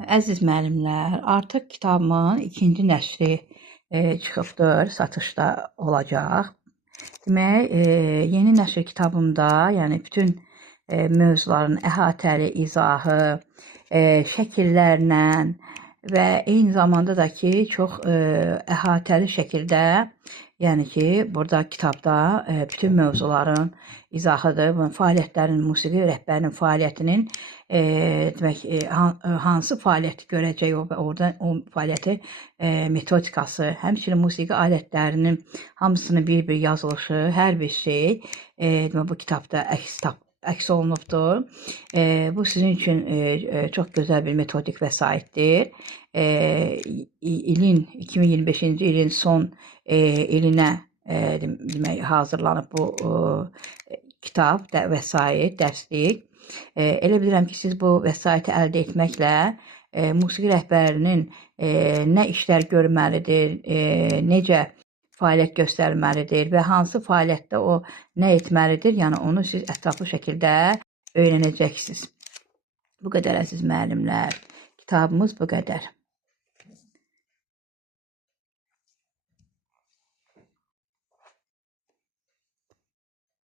Əziz müəllimlər, artıq kitabımın ikinci nəşri çıxıbdır, satışda olacaq. Demək, yeni nəşr kitabımda, yəni bütün mövzuların əhatəli izahı, şəkillərlə və eyni zamanda da ki, çox əhatəli şəkildə, yəni ki, burada kitabda bütün mövzuların izahıdır. Bu fəaliyyətlərin, musiqi rəhbərinin fəaliyyətinin demək, hansı fəaliyyəti görəcək orada o fəaliyyəti metodikası, həmçinin musiqi alətlərinin hamısının bir-bir yazılışı, hər bir şey demək, bu kitabda əks olunubdur. Bu sizin üçün çox gözəl bir metodik vəsaitdir. İlin 2025-ci ilin son ilinə demək, hazırlanıb bu kitab, vəsait, dərslik. Elə bilirəm ki, siz bu vəsaiti əldə etməklə musiqi rəhbərinin nə işlər görməlidir, necə fəaliyyət göstərməlidir və hansı fəaliyyətdə o nə etməlidir, yəni onu siz ətraflı şəkildə öyrənəcəksiniz. Bu qədər əziz müəllimlər, kitabımız bu qədər.